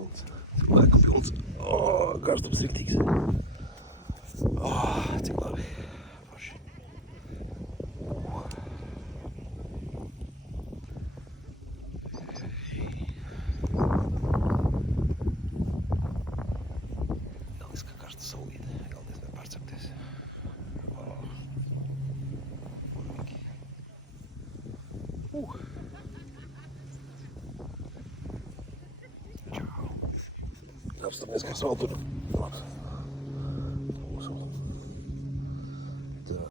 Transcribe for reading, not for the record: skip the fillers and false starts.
pionce. Легко пionce. О, кажется, посріктикся. О, цікавий. Ялиска, кажется, солид. Ялиска, перцептись. О, боже який. Чао. Я вставляю скасував тут.